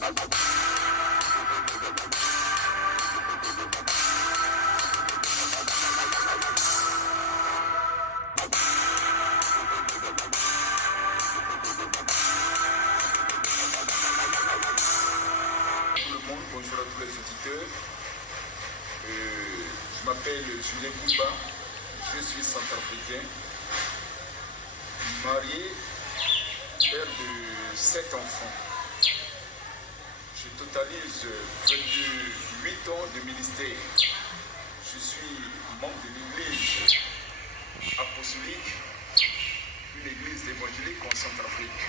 Bonjour à tous les auditeurs. Je m'appelle Julien Kouba, je suis centrafricain, marié, père de 7 enfants. Je totalise 28 ans de ministère. Je suis membre de l'église apostolique, une église évangélique en Centrafrique.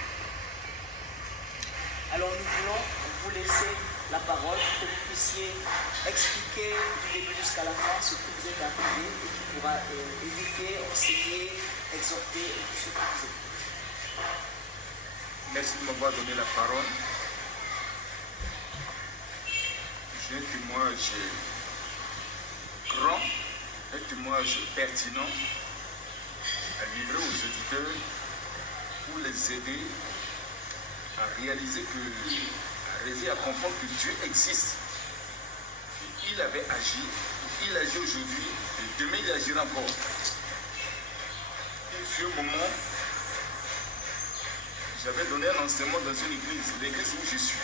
Alors nous voulons vous laisser la parole pour que vous puissiez expliquer du début jusqu'à la fin ce que vous êtes appelé et qui pourra édifier, enseigner, exhorter et tout ce que vous êtes. Merci de m'avoir donné la parole. J'ai un témoignage grand, un témoignage pertinent à livrer aux auditeurs pour les aider à réaliser à comprendre que Dieu existe. Et il avait agi, il agit aujourd'hui, et demain il agira encore. Il fut un moment, j'avais donné un enseignement dans une église, l'église où je suis.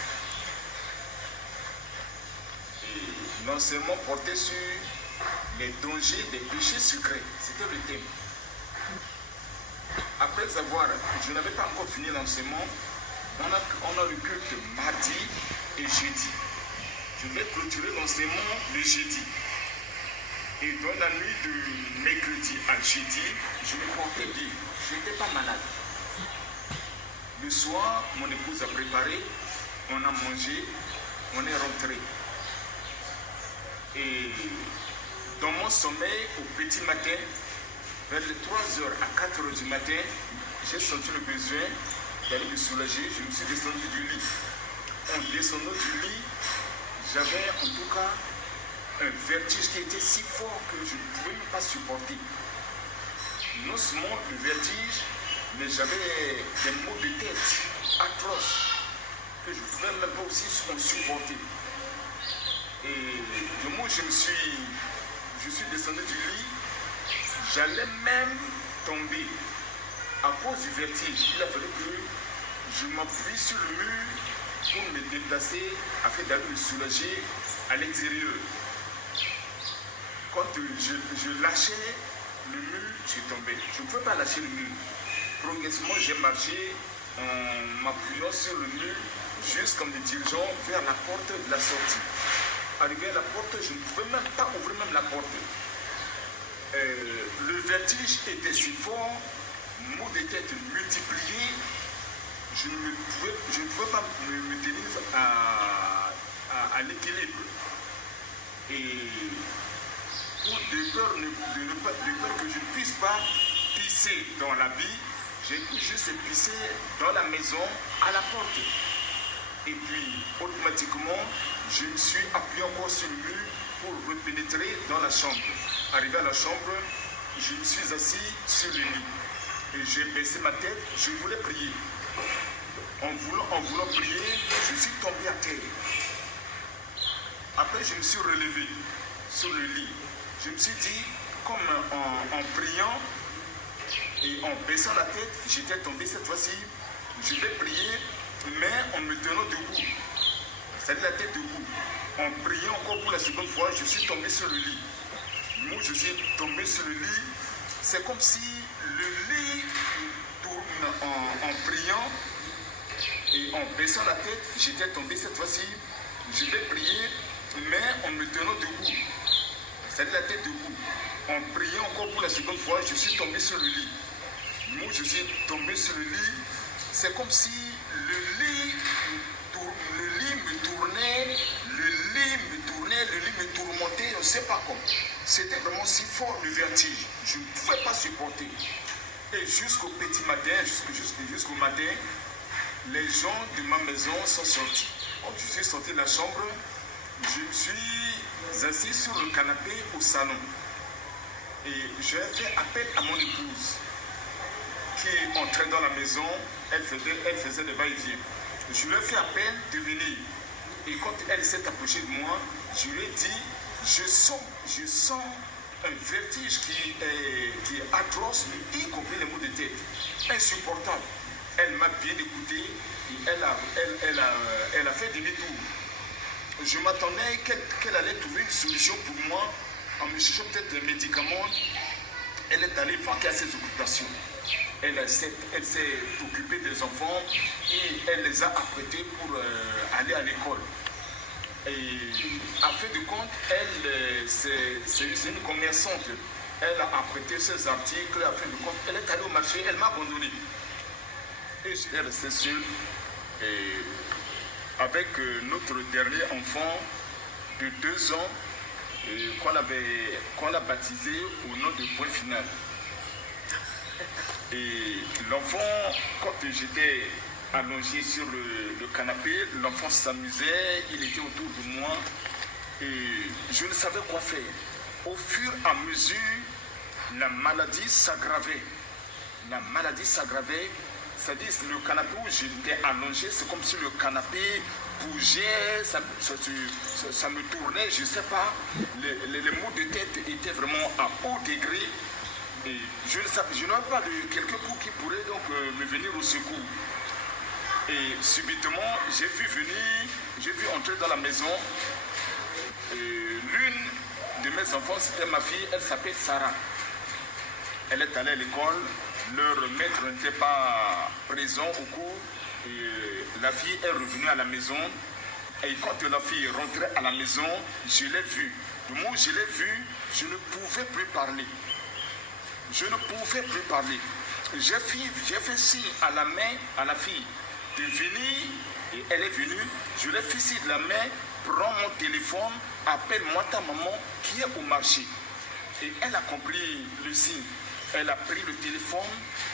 Et l'enseignement portait sur les dangers des péchés secrets. C'était le thème. Après avoir, je n'avais pas encore fini l'enseignement, on a le culte mardi et jeudi. Je vais clôturer l'enseignement le jeudi. Et dans la nuit de mercredi à jeudi, je me portais bien. Je n'étais pas malade. Le soir, mon épouse a préparé, on a mangé, on est rentré. Et dans mon sommeil, au petit matin, vers les 3h à 4h du matin, j'ai senti le besoin d'aller me soulager. Je me suis descendu du lit. En descendant du lit, j'avais en tout cas un vertige qui était si fort que je ne pouvais même pas supporter. Non seulement le vertige, mais j'avais des maux de tête atroces que je ne pouvais même pas aussi supporter. Et du moment où je suis descendu du lit, j'allais même tomber. À cause du vertige, il a fallu que je m'appuie sur le mur pour me déplacer afin d'aller me soulager à l'extérieur. Quand je lâchais le mur, je tombais. Je ne pouvais pas lâcher le mur. Progressivement, j'ai marché en m'appuyant sur le mur jusqu'en me dirigeant vers la porte de la sortie. Arrivé à la porte, je ne pouvais même pas ouvrir même la porte. Le vertige était si fort, maux de tête multipliés, je ne pouvais pas me tenir à l'équilibre. Et pour de peur que je ne puisse pas pisser dans l'habit, j'ai juste pissé dans la maison à la porte. Et puis automatiquement, je me suis appuyé encore sur le mur pour pénétrer dans la chambre. Arrivé à la chambre, je me suis assis sur le lit. Et j'ai baissé ma tête, je voulais prier. En voulant prier, je suis tombé à terre. Après, je me suis relevé sur le lit. Je me suis dit, comme en priant et en baissant la tête, j'étais tombé cette fois-ci. Je vais prier, mais en me tenant debout. C'est-à-dire la tête debout. En priant encore pour la seconde fois, je suis tombé sur le lit. Moi, je suis tombé sur le lit. C'est comme si le lit tourne en priant et en baissant la tête, j'étais tombé cette fois-ci. Je vais prier, mais en me tenant debout. C'est-à-dire la tête debout. En priant encore pour la seconde fois, je suis tombé sur le lit. Moi, je suis tombé sur le lit. C'est comme si le lit me tournait, le lit me tourmentait, je ne sais pas comment. C'était vraiment si fort le vertige. Je ne pouvais pas supporter. Et jusqu'au petit matin, jusqu'au matin, les gens de ma maison sont sortis. Quand je suis sorti de la chambre, je me suis assis sur le canapé au salon. Et j'ai fait appel à mon épouse qui entrait dans la maison, elle faisait le va-et-vient. Je lui ai fait appel de venir. Et quand elle s'est approchée de moi, je lui ai dit, je sens un vertige qui est atroce, y compris les maux de tête, insupportable. Elle m'a bien écouté et elle a fait demi-tour. Je m'attendais qu'elle allait trouver une solution pour moi en me cherchant peut-être des médicaments. Elle est allée vaquer à ses occupations. Elle s'est occupée des enfants et elle les a apprêtés pour aller à l'école. Et à fin de compte, c'est une commerçante. Elle a apprêté ses articles, à fin de compte, elle est allée au marché, elle m'a abandonné. Et j'étais resté seul avec notre dernier enfant de 2 ans qu'on a baptisé au nom de Point Final. Et l'enfant, quand j'étais allongé sur le canapé, l'enfant s'amusait, il était autour de moi et je ne savais quoi faire. Au fur et à mesure, la maladie s'aggravait. La maladie s'aggravait, c'est-à-dire le canapé où j'étais allongé, c'est comme si le canapé bougeait, ça me tournait, je ne sais pas. Les maux de tête étaient vraiment à haut degré. Et je n'avais pas de quelqu'un qui pourrait donc me venir au secours. Et subitement, j'ai vu entrer dans la maison l'une de mes enfants, c'était ma fille, elle s'appelle Sarah. Elle est allée à l'école, leur maître n'était pas présent au cours. Et la fille est revenue à la maison. Et quand la fille rentrait à la maison, je l'ai vue. Du moment où je l'ai vue, je ne pouvais plus parler. Je ne pouvais plus parler. J'ai fait signe à la main, à la fille, de venir, et elle est venue. Je l'ai fait signe de la main, prends mon téléphone, appelle-moi ta maman qui est au marché. Et elle a compris le signe. Elle a pris le téléphone,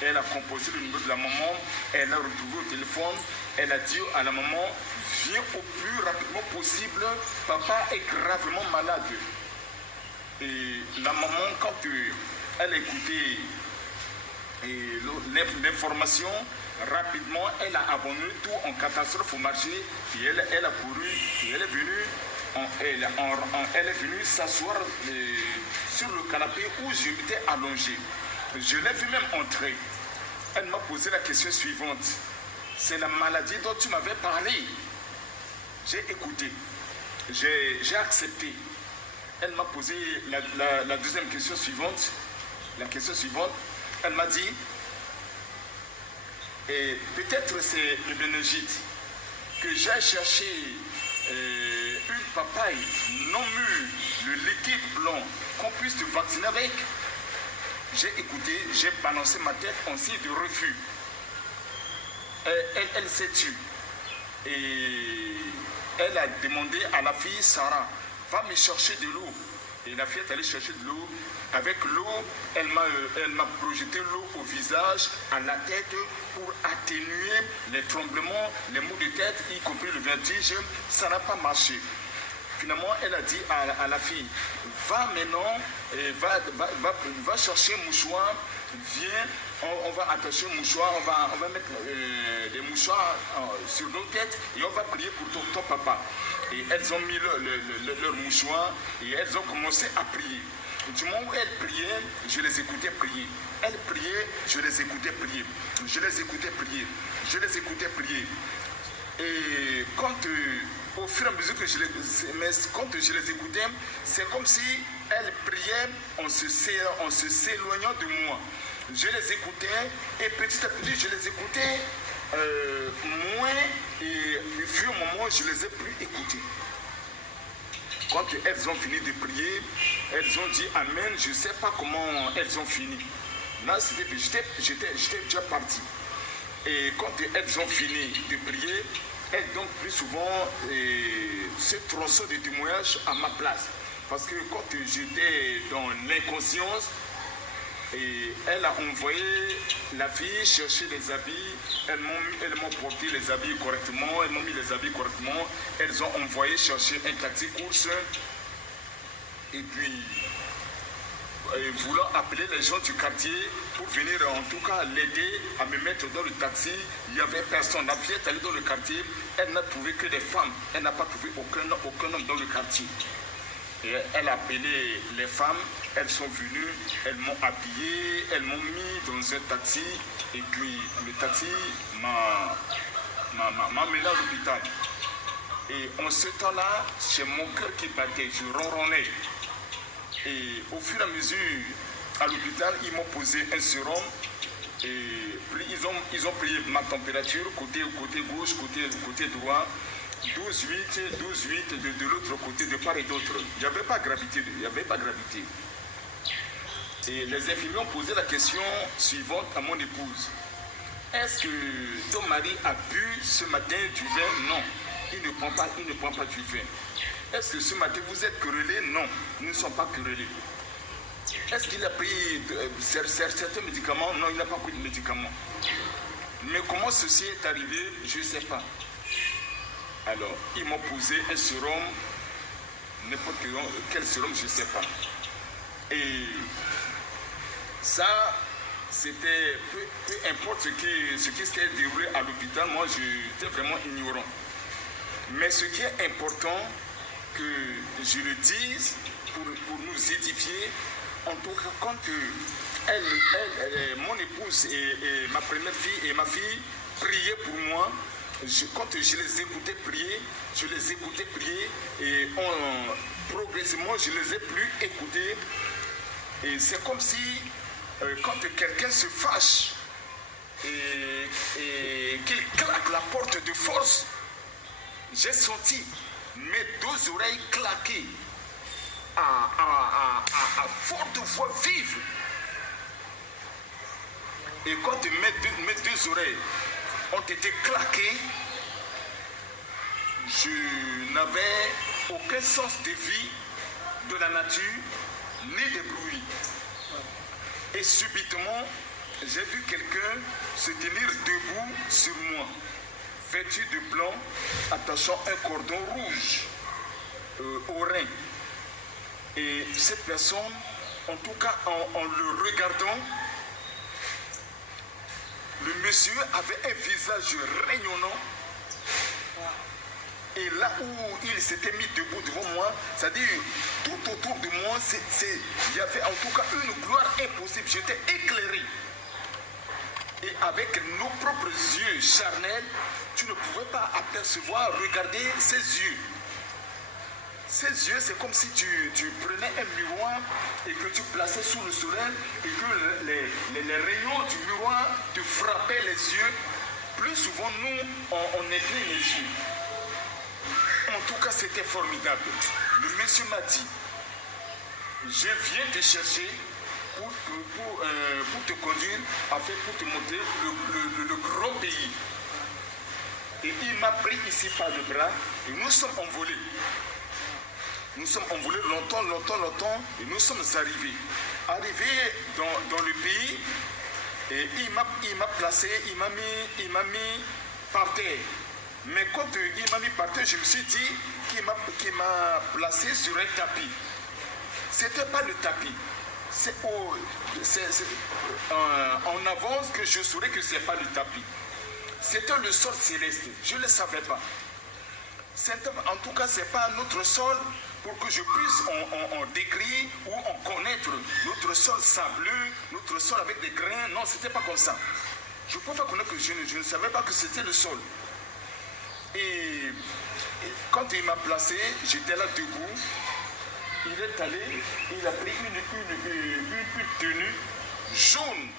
elle a composé le numéro de la maman, elle a retrouvé le téléphone, elle a dit à la maman, viens au plus rapidement possible, papa est gravement malade. Et la maman, quand elle a écouté l'information, rapidement, elle a abandonné tout en catastrophe au marché et elle a couru et elle est venue s'asseoir sur le canapé où je m'étais allongé. Je l'ai vu même entrer. Elle m'a posé la question suivante. C'est la maladie dont tu m'avais parlé. J'ai écouté. J'ai accepté. Elle m'a posé la deuxième question suivante. La question suivante, elle m'a dit, peut-être c'est le méningite, que j'ai cherché une papaye non mûre, le liquide blanc, qu'on puisse te vacciner avec. J'ai écouté, j'ai balancé ma tête en signe de refus. Elle s'est tue. Et elle a demandé à la fille Sarah, va me chercher de l'eau. Et la fille est allée chercher de l'eau. Avec l'eau, elle m'a projeté l'eau au visage, à la tête, pour atténuer les tremblements, les maux de tête, y compris le vertige. Ça n'a pas marché. Finalement, elle a dit à la fille, va maintenant, va chercher un mouchoir, viens, on va attacher un mouchoir, on va mettre des mouchoirs sur nos têtes et on va prier pour ton papa. Et elles ont mis leur mouchoir et elles ont commencé à prier. Du moment où elles priaient, je les écoutais prier. Elles priaient, je les écoutais prier. Je les écoutais prier. Je les écoutais prier. Et au fur et à mesure que je les écoutais, c'est comme si elles priaient en se s'éloignant de moi. Je les écoutais et petit à petit je les écoutais moins et au fur et à moment je les ai plus écoutés. Quand elles ont fini de prier, elles ont dit Amen, je ne sais pas comment elles ont fini. Là, j'étais déjà parti. Et quand elles ont fini de prier, elles donnent plus souvent ce tronçon de témoignage à ma place. Parce que quand j'étais dans l'inconscience, elle a envoyé la fille chercher les habits, elles m'ont porté les habits correctement, elles m'ont mis les habits correctement, elles ont envoyé chercher un taxi course, et puis voulant appeler les gens du quartier pour venir en tout cas l'aider à me mettre dans le taxi. Il n'y avait personne. La fille est allée dans le quartier, elle n'a trouvé que des femmes. Elle n'a pas trouvé aucun homme dans le quartier. Et elle a appelé les femmes, elles sont venues, elles m'ont habillé, elles m'ont mis dans un taxi et puis le taxi m'a mené à l'hôpital. Et en ce temps-là, c'est mon cœur qui battait, je ronronnais. Et au fur et à mesure, à l'hôpital, ils m'ont posé un sérum et puis ils ont pris ma température, côté gauche, côté droit. 12,8 de l'autre côté, de part et d'autre. Il n'y avait pas gravité. Et les infirmiers ont posé la question suivante à mon épouse. Est-ce que ton mari a bu ce matin du vin? Non, il ne prend pas du vin. Est-ce que ce matin vous êtes querellés? Non, nous ne sommes pas querellés. Est-ce qu'il a pris certains médicaments? Non, il n'a pas pris de médicaments. Mais comment ceci est arrivé, je ne sais pas. Alors, ils m'ont posé un sérum, n'importe quel sérum, je ne sais pas. Et ça, c'était, peu importe ce qui s'était déroulé à l'hôpital, moi j'étais vraiment ignorant. Mais ce qui est important, que je le dise pour nous édifier, en tout cas quand mon épouse et ma première fille et ma fille priaient pour moi, quand je les écoutais prier, et progressivement je ne les ai plus écoutés. Et c'est comme si quand quelqu'un se fâche et qu'il claque la porte de force, j'ai senti mes deux oreilles claquer à forte voix vive. Et quand mes deux oreilles ont été claquées, je n'avais aucun sens de vie de la nature, ni de bruit. Et subitement, j'ai vu quelqu'un se tenir debout sur moi, vêtu de blanc, attachant un cordon rouge au rein. Et cette personne, en tout cas en le regardant, le monsieur avait un visage rayonnant. Et là où il s'était mis debout devant moi, c'est-à-dire tout autour de moi, il y avait en tout cas une gloire impossible. J'étais éclairé. Et avec nos propres yeux charnels, tu ne pouvais pas apercevoir, regarder ses yeux. Ses yeux, c'est comme si tu prenais un miroir et que tu plaçais sous le soleil et que les rayons du miroir te frappaient les yeux. Plus souvent, nous, on éclaire les yeux. En tout cas, c'était formidable. Le monsieur m'a dit, je viens te chercher pour te conduire, pour te montrer le grand pays. Et il m'a pris ici par le bras et nous sommes envolés. Nous sommes envolés longtemps et nous sommes arrivés. Arrivés dans le pays et il m'a placé, il m'a mis par terre. Mais quand il m'a mis par terre, je me suis dit qu'il m'a placé sur un tapis. Ce n'était pas le tapis. C'est en avance que je saurais que ce n'est pas le tapis. C'était le sol céleste. Je ne le savais pas. En tout cas, ce n'est pas notre sol pour que je puisse en décrire ou en connaître notre sol sableux, notre sol avec des grains. Non, ce n'était pas comme ça. Je peux pas connaître que je ne savais pas que c'était le sol. Et quand il m'a placé, j'étais là debout. Il est allé, il a pris une tenue jaune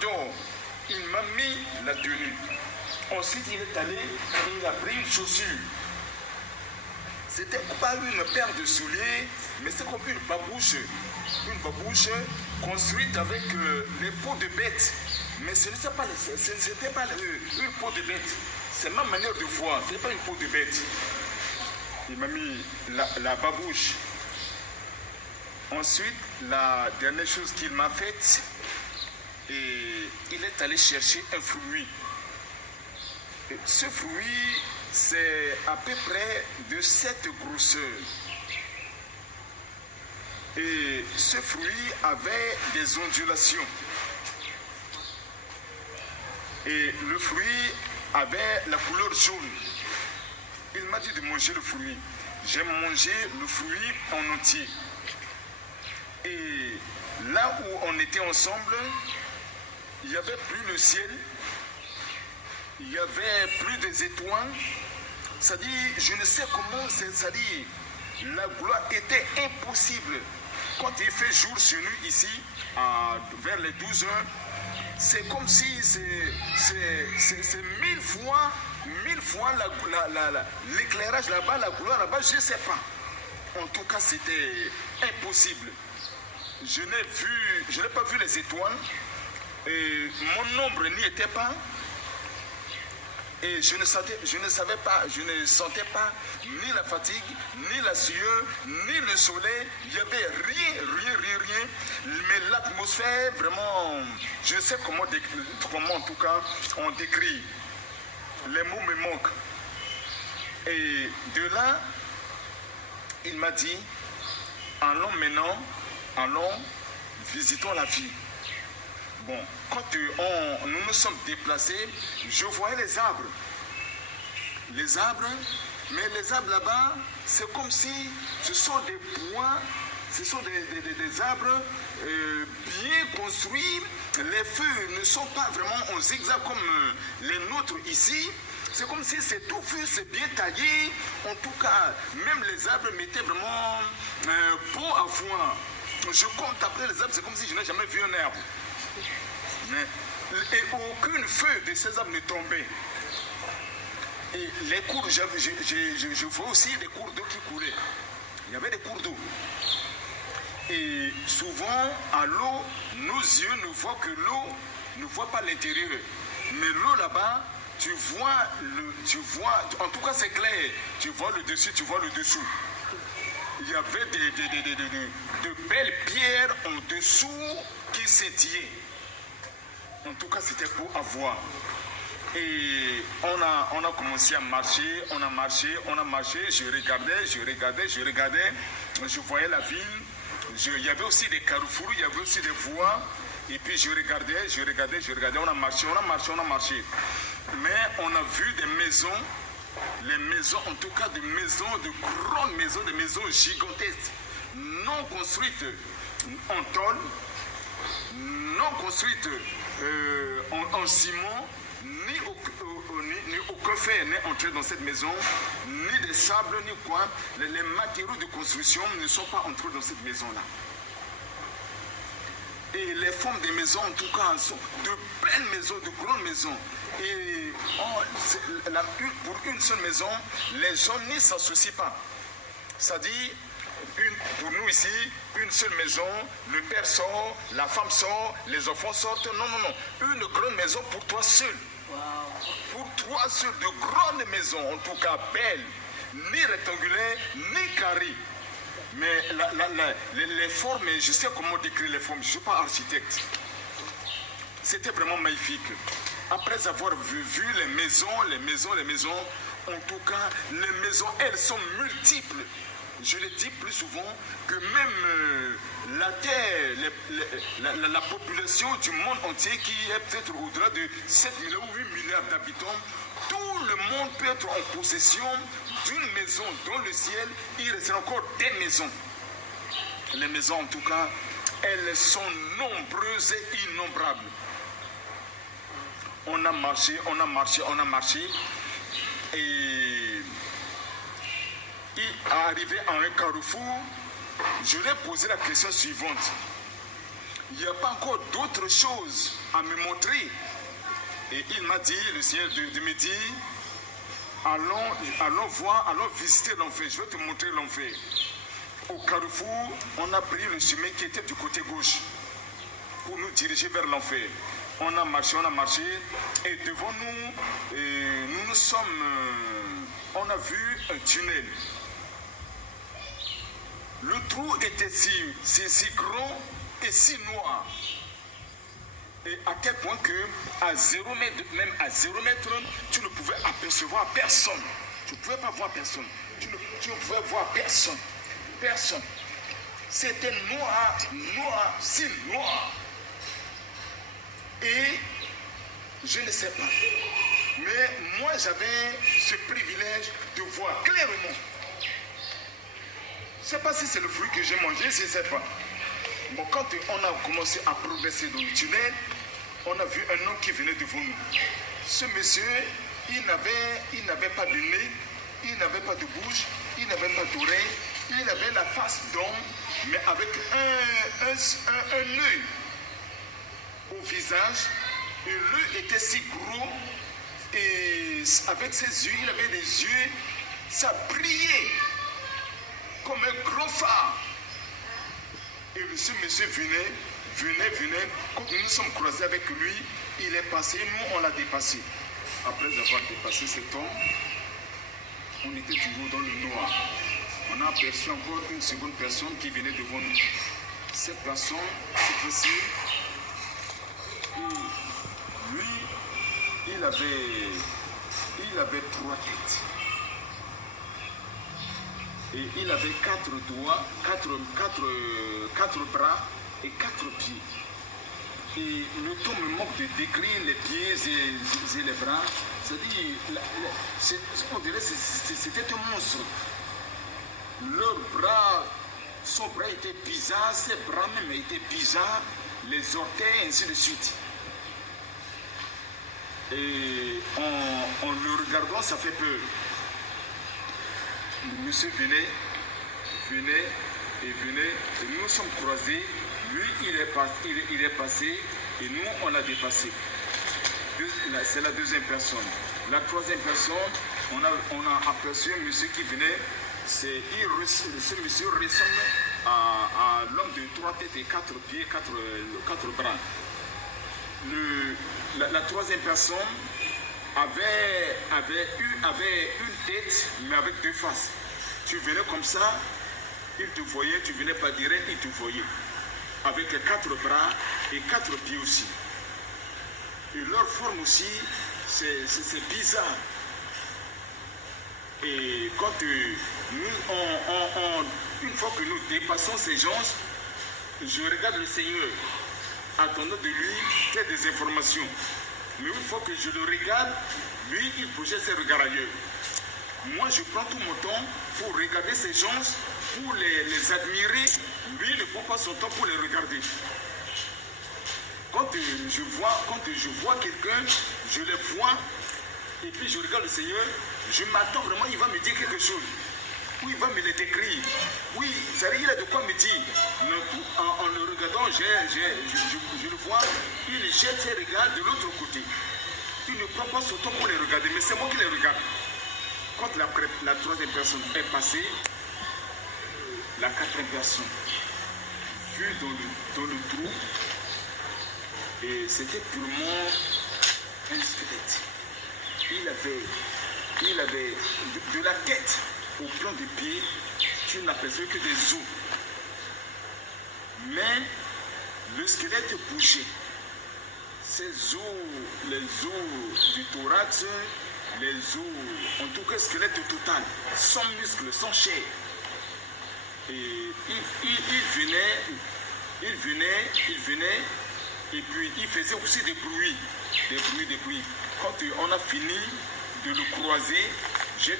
d'or. Il m'a mis la tenue. Ensuite, il est allé, il a pris une chaussure. C'était pas une paire de souliers, mais c'est comme une babouche construite avec les peaux de bête. Mais ce n'était pas une peau de bête. C'est ma manière de voir, ce n'est pas une peau de bête. Il m'a mis la babouche. Ensuite, la dernière chose qu'il m'a faite, et il est allé chercher un fruit. Et ce fruit, c'est à peu près de cette grosseur. Et ce fruit avait des ondulations. Et le fruit avait la couleur jaune. Il m'a dit de manger le fruit. J'ai mangé le fruit en entier. Et là où on était ensemble, il n'y avait plus le ciel, il n'y avait plus des étoiles. C'est-à-dire, je ne sais comment, c'est-à-dire, la gloire était impossible. Quand il fait jour sur nous ici, vers les 12 heures, c'est comme si c'est mille fois l'éclairage là-bas, la gloire là-bas, je ne sais pas. En tout cas, c'était impossible. Je n'ai pas vu les étoiles. Et mon ombre n'y était pas. Et je ne sentais pas ni la fatigue, ni la sueur, ni le soleil. Il n'y avait rien. Mais l'atmosphère, vraiment, je ne sais comment en tout cas on décrit. Les mots me manquent. Et de là, il m'a dit, allons maintenant, visitons la ville. Bon, quand nous nous sommes déplacés, je voyais les arbres. Mais les arbres là-bas, c'est comme si ce sont des bois, ce sont des arbres bien construits. Les feux ne sont pas vraiment en zigzag comme les nôtres ici. C'est comme si c'est tout feu, c'est bien taillé. En tout cas, même les arbres mettaient vraiment beau à voir. Je compte après les arbres, c'est comme si je n'ai jamais vu un arbre. Et aucune feuille de ces arbres ne tombait. Et les cours, je vois aussi des cours d'eau qui coulaient. Il y avait des cours d'eau. Et souvent, à l'eau, nos yeux ne voient que l'eau, ne voient pas l'intérieur. Mais l'eau là-bas, tu vois, en tout cas c'est clair, tu vois le dessus, tu vois le dessous. Il y avait de belles pierres en dessous qui scintillaient. En tout cas, c'était beau à voir. Et on a commencé à marcher, on a marché, je regardais, je voyais la ville. Il y avait aussi des carrefours, il y avait aussi des voies. Et puis je regardais, on a marché. Mais on a vu des maisons, les maisons, en tout cas des maisons, de grandes maisons, des maisons gigantesques, non construites en tôle, non construites en ciment, ni aucun fer n'est entré dans cette maison, ni des sables, ni quoi. Les matériaux de construction ne sont pas entrés dans cette maison-là. Et les formes des maisons, en tout cas, sont de belles maisons, de grandes maisons. Et pour une seule maison, les gens n'y s'associent pas. C'est-à-dire, pour nous ici, une seule maison, le père sort, la femme sort, les enfants sortent. Non. Une grande maison pour toi seul. Wow. Pour toi seul, de grandes maisons, en tout cas belles, ni rectangulaires, ni carrées. Mais les formes, je sais comment décrire les formes, je ne suis pas architecte. C'était vraiment magnifique. Après avoir vu les maisons, en tout cas, les maisons, elles sont multiples. Je le dis plus souvent que même la Terre, la population du monde entier qui est peut-être au-delà de 7 milliards ou 8 milliards d'habitants, tout le monde peut être en possession d'une maison dans le ciel. Il reste encore des maisons. Les maisons, en tout cas, elles sont nombreuses et innombrables. On a marché. Et arrivé à un carrefour, je lui ai posé la question suivante. Il n'y a pas encore d'autres choses à me montrer? Et il m'a dit, le Seigneur de me dire, allons visiter l'enfer. Je vais te montrer l'enfer. Au carrefour, on a pris le chemin qui était du côté gauche pour nous diriger vers l'enfer. On a marché, et devant nous, on a vu un tunnel. Le trou était si grand et si noir. Et à tel point que à 0 mètre, même à 0 mètre, tu ne pouvais apercevoir personne. Tu ne pouvais pas voir personne. Tu ne pouvais voir personne. C'était noir, noir, si noir. Et je ne sais pas. Mais moi, j'avais ce privilège de voir clairement. Je ne sais pas si c'est le fruit que j'ai mangé, je ne sais pas. Bon, quand on a commencé à progresser dans le tunnel, on a vu un homme qui venait devant nous. Ce monsieur, il n'avait pas de nez, il n'avait pas de bouche, il n'avait pas d'oreille, il avait la face d'homme, mais avec un œil au visage. Et l'œil était si gros, et avec ses yeux, il avait des yeux, ça brillait comme un gros phare. Et ce monsieur venait, quand nous nous sommes croisés avec lui, il est passé, nous on l'a dépassé. Après avoir dépassé cet homme, on était toujours dans le noir. On a aperçu encore une seconde personne qui venait devant nous. Cette personne, cette fois-ci, lui, il avait 3 têtes. Et il avait 4 doigts, 4 bras et 4 pieds. Et le temps me manque de décrire les pieds et les bras. C'est-à-dire, on dirait que c'était un monstre. Son bras était bizarre, ses bras même étaient bizarres, les orteils, ainsi de suite. Et en le regardant, ça fait peur. Le monsieur venait, et nous nous sommes croisés. Lui, il est passé, et nous, on l'a dépassé. C'est la deuxième personne. La troisième personne, on a aperçu un monsieur qui venait. Ce monsieur ressemble à l'homme de 3 têtes et 4 pieds, 4 bras. La troisième personne avait une tête, mais avec 2 faces. Tu venais comme ça, il te voyait, tu venais pas direct, il te voyait. Avec 4 bras et 4 pieds aussi. Et leur forme aussi, c'est bizarre. Et quand une fois que nous dépassons ces gens, je regarde le Seigneur, attendant de lui qu'il y ait des informations. Mais une fois que je le regarde, lui, il projette ses regards ailleurs. Moi, je prends tout mon temps pour regarder ces gens, pour les admirer. Lui, il ne prend pas son temps pour les regarder. Quand je vois quelqu'un, je le vois, et puis je regarde le Seigneur, je m'attends vraiment, il va me dire quelque chose. Ou il va me le décrire. Oui, c'est-à-dire il a de quoi me dire. En le regardant, je le vois, il jette ses regards de l'autre côté. Il ne prend pas son temps pour les regarder, mais c'est moi qui les regarde. Quand la troisième personne est passée, la quatrième personne fut dans le trou, et c'était purement un squelette. Il avait de la tête au plan des pieds, tu n'apercevais que des os. Mais le squelette bougeait. Ces os, les os du thorax, les os, en tout cas squelette total, sans muscles, sans chair. Et il venait, et puis il faisait aussi des bruits. Quand on a fini de le croiser, je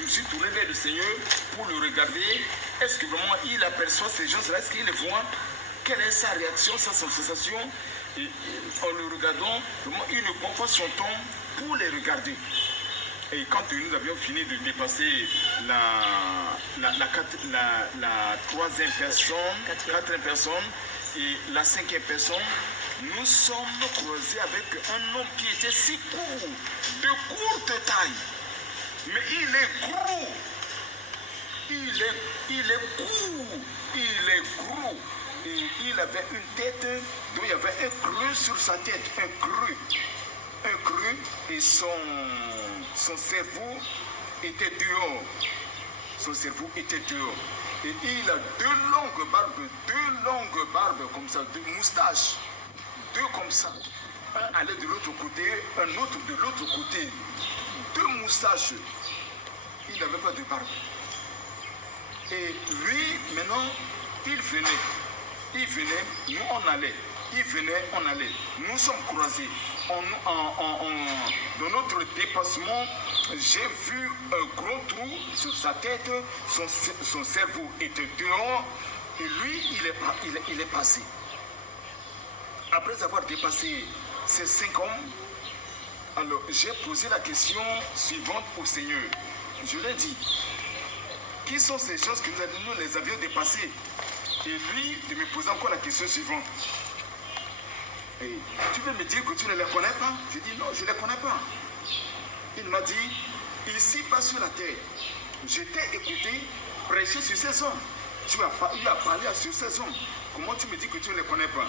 me suis tourné vers le Seigneur pour le regarder. Est-ce que vraiment il aperçoit ces gens-là? Est-ce qu'il les voit? Quelle est sa réaction, sa sensation? Et en le regardant, vraiment, il ne prend pas son temps pour les regarder. Et quand nous avions fini de dépasser la troisième personne, quatrième personne et la cinquième personne, nous sommes croisés avec un homme qui était si court, de courte taille. Mais il est gros. Il est court. Il est gros. Et il avait une tête dont il y avait un creux sur sa tête. Un creux. Et son cerveau était dehors. Et il a 2 longues barbes comme ça, 2 moustaches. 2 comme ça. Un allait de l'autre côté, un autre de l'autre côté. 2 moustaches. Il n'avait pas de barbe. Et lui, maintenant, Il venait, nous on allait. Il venait, on allait. Nous sommes croisés. Dans notre dépassement, j'ai vu un gros trou sur sa tête, son cerveau était dehors, et lui, il est passé. Après avoir dépassé ces 5 hommes, alors j'ai posé la question suivante au Seigneur. Je lui ai dit, qui sont ces choses que nous les avions dépassées? Et lui, il me posait encore la question suivante. Et tu veux me dire que tu ne les connais pas? J'ai dit non, je ne les connais pas. Il m'a dit, ici-bas sur la terre, je t'ai écouté prêcher sur ces hommes. Tu as parlé sur ces hommes. Comment tu me dis que tu ne les connais pas?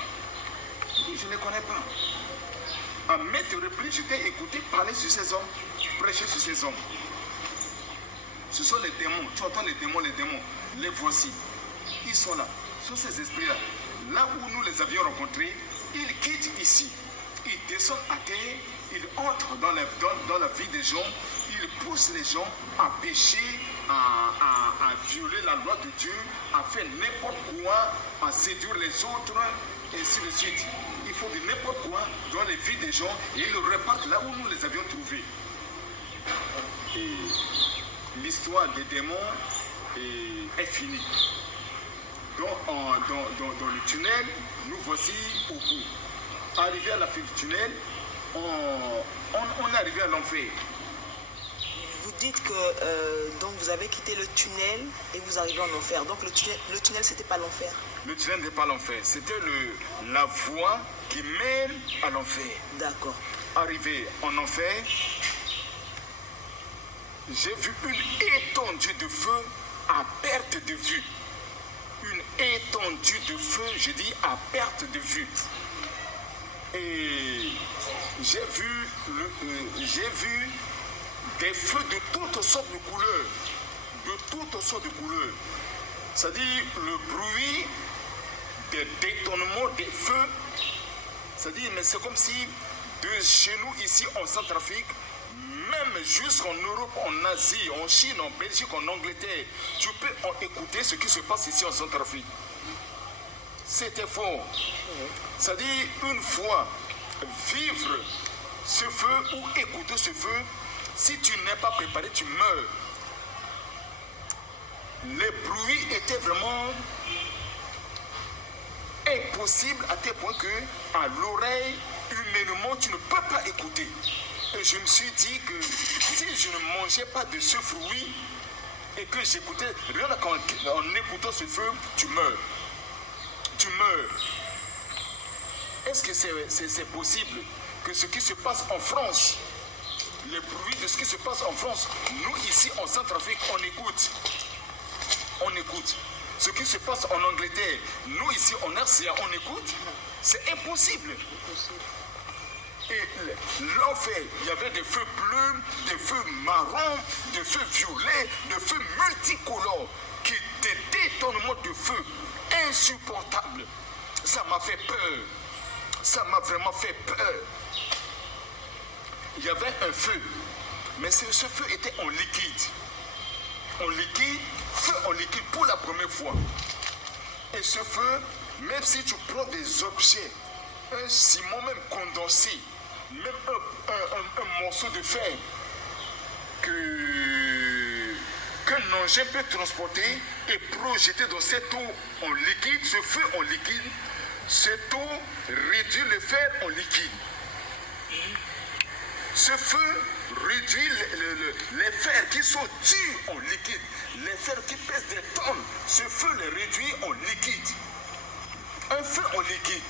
Je ne les connais pas. À maintes reprises, je t'ai écouté parler sur ces hommes, prêcher sur ces hommes. Ce sont les démons. Tu entends les démons, les voici. Ils sont là. Ce sont ces esprits-là. Là où nous les avions rencontrés, ils quittent ici. Ils descendent à terre. Ils entrent dans la vie des gens. Ils poussent les gens à pécher, à violer la loi de Dieu, à faire n'importe quoi, à séduire les autres, et ainsi de suite. Il faut de n'importe quoi dans les vies des gens et ils le repartent là où nous les avions trouvés. Et l'histoire des démons est finie. Dans le tunnel, nous voici au bout. Arrivé à la fin du tunnel, on est arrivé à l'enfer. Vous dites que donc vous avez quitté le tunnel et vous arrivez en enfer. Donc le tunnel c'était pas l'enfer. Le tunnel n'est pas l'enfer. C'était la voie qui mène à l'enfer. D'accord. Arrivé en enfer, j'ai vu une étendue de feu à perte de vue. Une étendue de feu, je dis à perte de vue. Et j'ai vu des feux de toutes sortes de couleurs. De toutes sortes de couleurs. C'est-à-dire le bruit des détonnements des feux. C'est-à-dire, mais c'est comme si de chez nous ici en Centrafrique, même jusqu'en Europe, en Asie, en Chine, en Belgique, en Angleterre, tu peux écouter ce qui se passe ici en Centrafrique. C'était fort. C'est-à-dire, une fois vivre ce feu ou écouter ce feu, si tu n'es pas préparé, tu meurs. Les bruits étaient vraiment impossibles à tel point que, à l'oreille, humainement, tu ne peux pas écouter. Et je me suis dit que si je ne mangeais pas de ce fruit et que j'écoutais, rien qu'en écoutant ce feu, tu meurs. Tu meurs. Est-ce que c'est possible que ce qui se passe en France, les bruits de ce qui se passe en France, nous ici en Centrafrique, on écoute. On écoute. Ce qui se passe en Angleterre, nous ici en RCA, on écoute. C'est impossible. Et l'enfer, il y avait des feux bleus, des feux marrons, des feux violets, des feux multicolores, des détonnements de feu insupportables. Ça m'a fait peur. Ça m'a vraiment fait peur. Il y avait un feu, mais ce feu était en liquide. En liquide, feu en liquide pour la première fois. Et ce feu, même si tu prends des objets, un ciment même condensé, même un morceau de fer qu'un engin peut transporter et projeter dans cette eau en liquide, ce feu en liquide, cette eau réduit le fer en liquide. Ce feu réduit les fers qui sont durs en liquide, les fers qui pèsent des tonnes, ce feu les réduit en liquide. Un feu en liquide.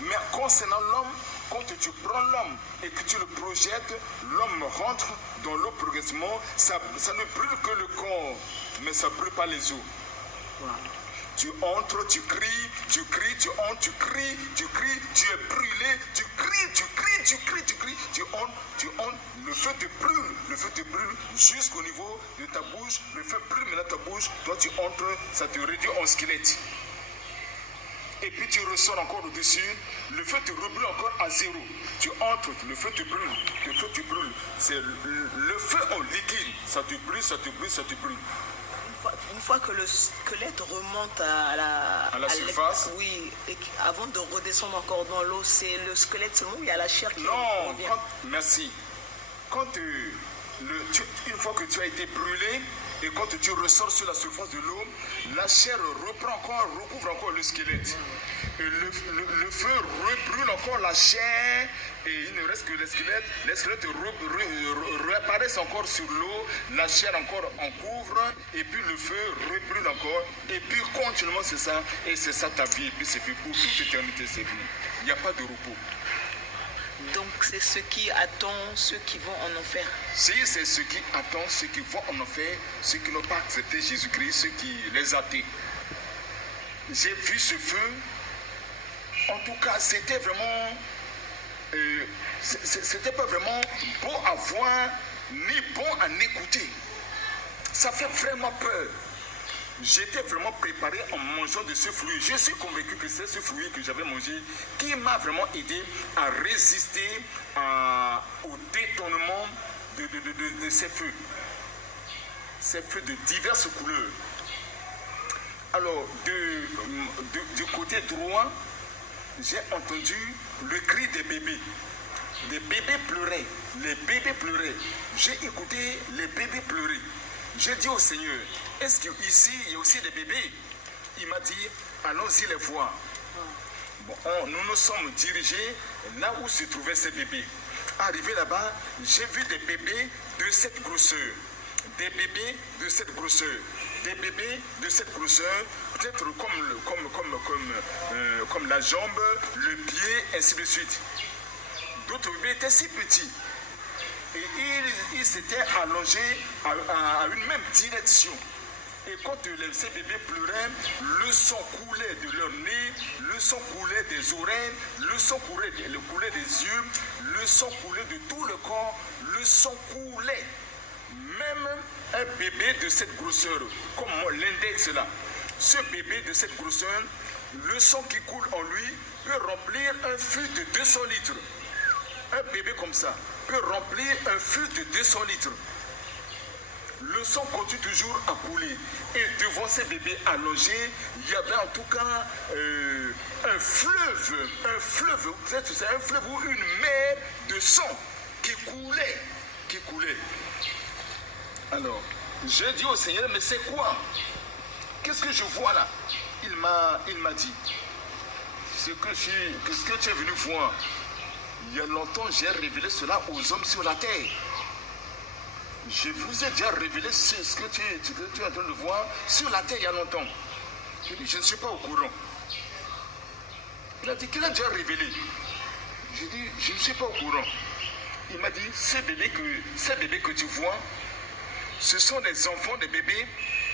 Mais concernant l'homme, quand tu prends l'homme et que tu le projettes, l'homme rentre dans l'eau progressivement, ça ne brûle que le corps, mais ça ne brûle pas les os. Tu entres, tu cries, tu entres, tu cries, tu es brûlé, tu cries, tu entres, le feu te brûle jusqu'au niveau de ta bouche, le feu brûle maintenant ta bouche, toi tu entres, ça te réduit en squelette. Et puis tu ressors encore au-dessus, le feu te rebrûle encore à zéro. Tu entres, le feu te brûle, c'est le feu en liquide, ça te brûle, ça te brûle, ça te brûle. une fois que le squelette remonte à la surface. Oui, et avant de redescendre encore dans l'eau, c'est le squelette seulement ou il y a la chair qui revient? Merci. Une fois que tu as été brûlé et quand tu ressors sur la surface de l'eau, la chair recouvre encore le squelette. Et le feu rebrûle encore la chair et il ne reste que les squelettes. Les squelettes réapparaissent encore sur l'eau, la chair encore en couvre et puis le feu rebrûle encore et puis continuellement c'est ça et c'est ça ta vie et puis c'est fait pour toute éternité, c'est fini. Il n'y a pas de repos. Donc c'est ce qui attend ceux qui vont en enfer. Si c'est ce qui attend ceux qui vont en enfer, ceux qui n'ont pas accepté Jésus-Christ, ceux qui les athées. J'ai vu ce feu. En tout cas, c'était vraiment, c'était pas vraiment beau à voir, ni bon à écouter. Ça fait vraiment peur. J'étais vraiment préparé en mangeant de ce fruit. Je suis convaincu que c'est ce fruit que j'avais mangé qui m'a vraiment aidé à résister au détournement de ces feux. Ces feux de diverses couleurs. Alors, du côté droit, j'ai entendu le cri des bébés. Les bébés pleuraient. Les bébés pleuraient. J'ai écouté les bébés pleurer. J'ai dit au Seigneur, est-ce qu'ici, il y a aussi des bébés? Il m'a dit, allons-y les voir. Bon, nous nous sommes dirigés là où se trouvaient ces bébés. Arrivé là-bas, j'ai vu des bébés de cette grosseur. Des bébés de cette grosseur. Des bébés de cette grosseur, peut-être comme la jambe, le pied, ainsi de suite. D'autres bébés étaient si petits. Et ils s'étaient allongés à une même direction. Et quand ces bébés pleuraient, le sang coulait de leur nez, le sang coulait des oreilles, le sang coulait des yeux, le sang coulait de tout le corps, le sang coulait. Même un bébé de cette grosseur, comme l'index là, ce bébé de cette grosseur, le sang qui coule en lui peut remplir un fût de 200 litres. Un bébé comme ça peut remplir un fût de 200 litres. Le sang continue toujours à couler. Et devant ces bébés allongés, il y avait en tout cas un fleuve, c'est un fleuve ou une mer de sang qui coulait. Alors, j'ai dit au Seigneur, mais c'est quoi? Qu'est-ce que je vois là? Il m'a dit, ce que tu es venu voir, il y a longtemps, j'ai révélé cela aux hommes sur la terre. Je vous ai déjà révélé ce que tu es en train de voir sur la terre il y a longtemps. Je dis, je ne suis pas au courant. Il a dit qu'il a déjà révélé. Je dis, je ne suis pas au courant. Il m'a dit, ces bébés que tu vois, ce sont des enfants, des bébés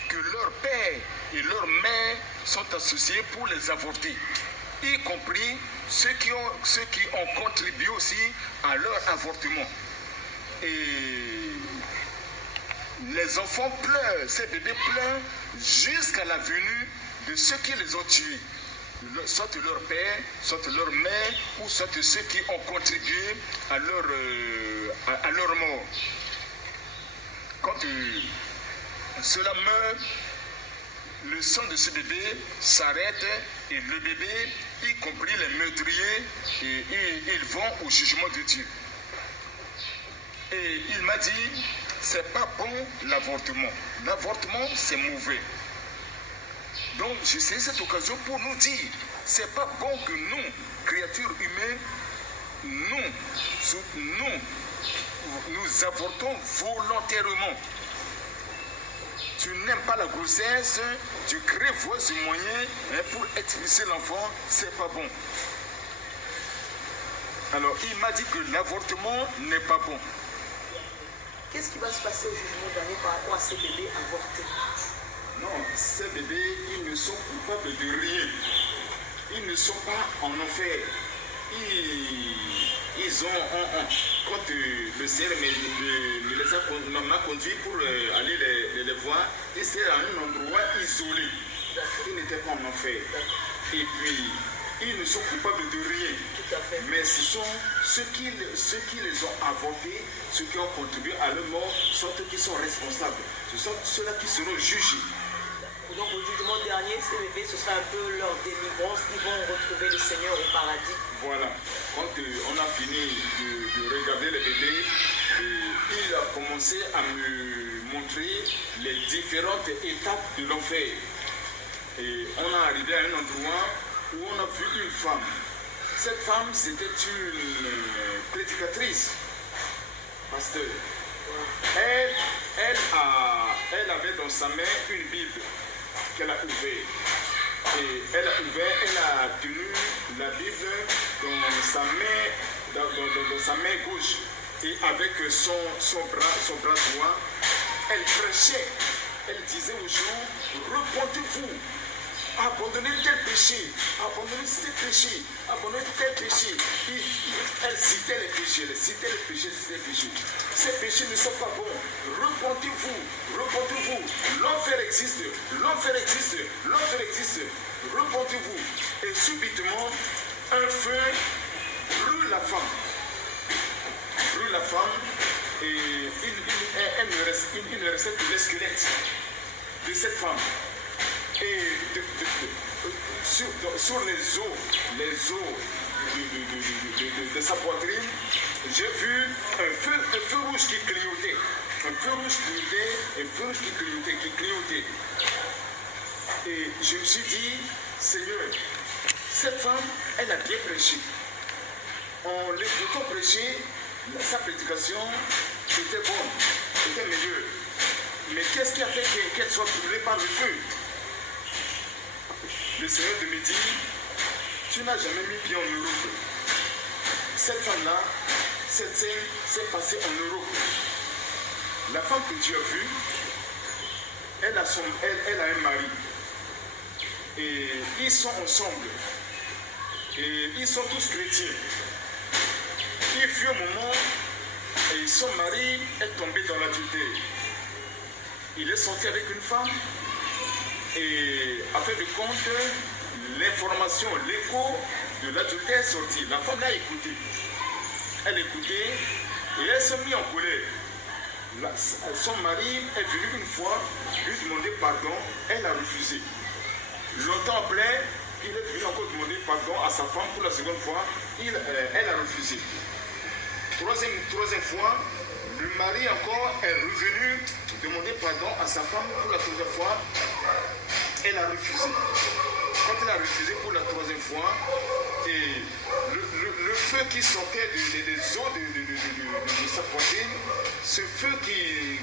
que leur père et leur mère sont associés pour les avorter, y compris ceux qui ont contribué aussi à leur avortement. Et les enfants pleurent, ces bébés pleurent jusqu'à la venue de ceux qui les ont tués, soit leur père, soit leur mère, ou soit ceux qui ont contribué à leur mort. Quand cela meurt, le sang de ce bébé s'arrête et le bébé, y compris les meurtriers, et ils vont au jugement de Dieu. Et il m'a dit, c'est pas bon l'avortement. L'avortement, c'est mauvais. Donc, je sais cette occasion pour nous dire, c'est pas bon que nous, créatures humaines, nous avortons volontairement. Tu n'aimes pas la grossesse, tu crées voies et moyens pour expulser l'enfant, c'est pas bon. Alors, il m'a dit que l'avortement n'est pas bon. Qu'est-ce qui va se passer au jugement dernier par rapport à ces bébés avortés? Non, ces bébés, ils ne sont coupables de rien. Ils ne sont pas en enfer. Ils ont, quand le Seigneur m'a conduit pour aller les voir, ils étaient à un endroit isolé. Ils n'étaient pas en enfer. Et puis, ils ne sont coupables de rien. Tout à fait. Mais ce sont ceux qui les ont avortés, ceux qui ont contribué à leur mort, sont eux qui sont responsables. Ce sont ceux-là qui seront jugés. Donc au jugement dernier, ces bébés, ce sera un peu leur délivrance. Ils vont retrouver le Seigneur au paradis. Voilà. Quand on a fini de regarder les bébés, il a commencé à me montrer les différentes étapes de l'enfer. Et on est arrivé à un endroit où on a vu une femme. Cette femme, c'était une prédicatrice, pasteur. Elle avait dans sa main une Bible qu'elle a ouverte. Et elle a tenu la Bible dans sa main gauche. Et avec son bras droit, elle prêchait. Elle disait aux gens, repentez-vous. Abandonnez tel péché, abandonnez ce péché, abandonnez tel péché. Elle citait les péchés, Ces péchés ne sont pas bons. Repentez-vous, repentez-vous. L'enfer existe, l'enfer existe, l'enfer existe. Repentez-vous. Et subitement, un feu brûle la femme. Et il ne restait que le squelette de cette femme. Et sur les os de sa poitrine, j'ai vu un feu rouge qui clignotait. Qui clignotait. Et je me suis dit, Seigneur, cette femme, elle a bien prêché. En l'écoutant prêcher, sa prédication était bonne, était meilleure. Mais qu'est-ce qui a fait qu'elle soit brûlée par le feu? Le Seigneur de me dit, tu n'as jamais mis pied en Europe. Cette femme-là, cette scène s'est passée en Europe. La femme que tu as vue, elle a un mari. Et ils sont ensemble. Et ils sont tous chrétiens. Il fut un moment et son mari est tombé dans l'adultère. Il est sorti avec une femme. Et à fin de compte, l'information, l'écho de l'adultère est sorti. La femme l'a écouté. Elle écoutait et elle s'est mise en colère. Son mari est venu une fois lui demander pardon. Elle a refusé. Longtemps après, il est venu encore demander pardon à sa femme pour la seconde fois. Elle a refusé. Troisième fois, le mari encore est revenu demander pardon à sa femme pour la troisième fois. Elle a refusé. Quand elle a refusé pour la troisième fois, et le feu qui sortait des os de sa poitrine, ce feu qui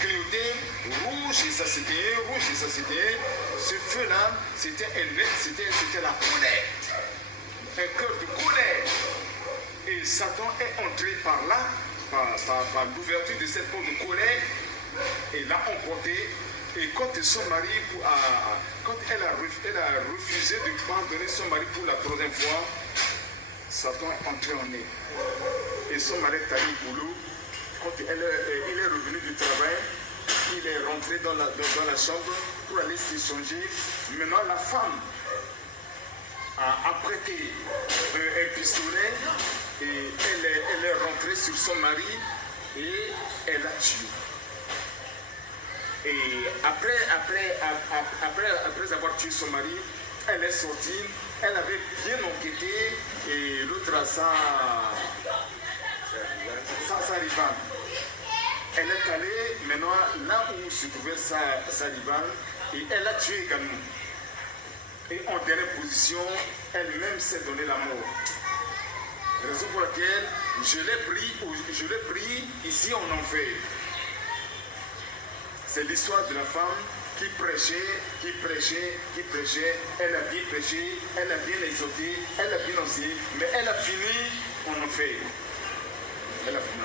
clignotait, rouge et ça s'éteignait, ce feu-là, c'était la colère, un cœur de colère. Et Satan est entré par là, par l'ouverture de cette porte de colère, et l'a emporté. Et quand son mari, quand elle a refusé de pardonner son mari pour la troisième fois, Satan est entré en elle. Et son mari est allé au boulot. Quand il est revenu du travail, il est rentré dans la chambre pour aller s'échanger. Maintenant, la femme a prêté un pistolet et elle est rentrée sur son mari et elle l'a tué. Et après avoir tué son mari, elle est sortie, elle avait bien enquêté et l'autre a sa rivale. Elle est allée maintenant là où se trouvait sa rivale et elle l'a tué également. Et en dernière position, elle-même s'est donné la mort. Raison pour laquelle je l'ai pris ici en enfer. C'est l'histoire de la femme qui prêchait. Elle a bien prêché, elle a bien exhorté, elle a bien enseigné, mais elle a fini en enfer. Elle a fini.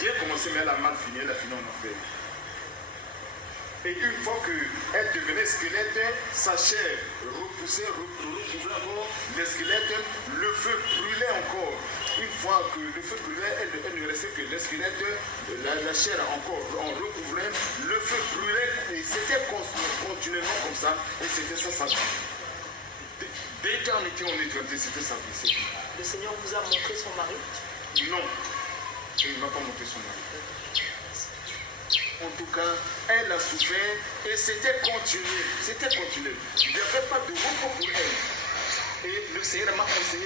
Bien commencé, mais elle a mal fini, elle a fini en enfer. Et une fois qu'elle devenait squelette, sa chair repoussait, recouvrait encore les squelettes, le feu brûlait encore. Une fois que le feu brûlait, elle ne restait que les squelettes, la chair encore en recouvrait, le feu brûlait, et c'était continuellement comme ça, et c'était ça. d'éternité en éternité, c'était sa vie. Le Seigneur vous a montré son mari? Non, il ne m'a pas montré son mari. En tout cas, elle a souffert et c'était continuel. C'était continuel. Il n'y avait pas de repos pour elle. Et le Seigneur m'a conseillé